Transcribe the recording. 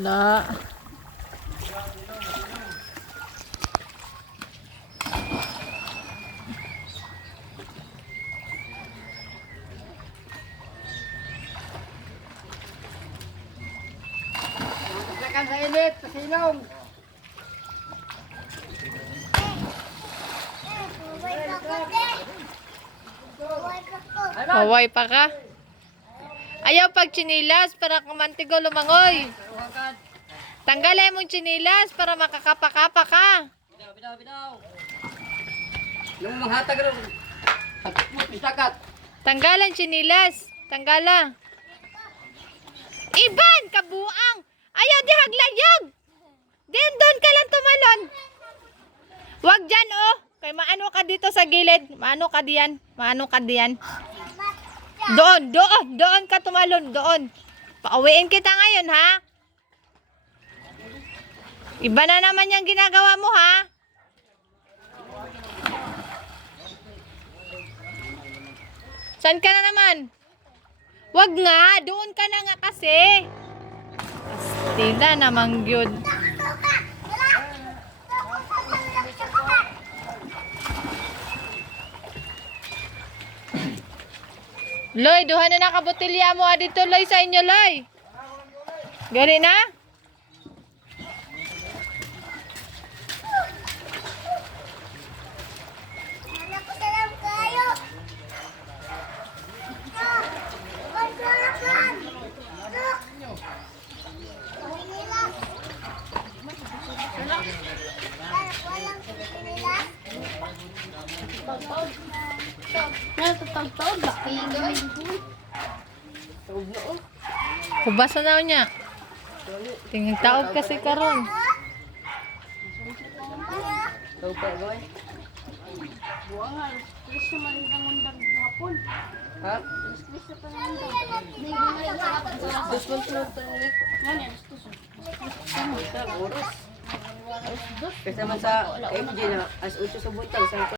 La. Tekan sa init, pasilong. Haway pa ka? Ayaw pag chinilas para kumantigo lumangoy. Tanggalin mong chinilas para makakapakapa ka. Bitaw. Yung manghatag rin. Hatag mo, pisakat. Tanggalan chinilas. Tanggala. Iban, kabuang. Ayaw di haglayag. Doon ka lang tumalon. Wag dyan oh. Kay maano ka dito sa gilid. Maano ka diyan. Doon ka tumalon. Doon. Pauwiin kita ngayon ha. Iba na naman yung ginagawa mo ha. Saan ka na naman? Wag nga, doon ka na nga kasi. Astila namang gyud. Loy, duha na nakabotilya mo dito Loy sa inyo Loy. Gari na? Hubas na daw niya. Tingin taog kasi karon. Ha? Kasama sa FG na as 8 sa buntag sa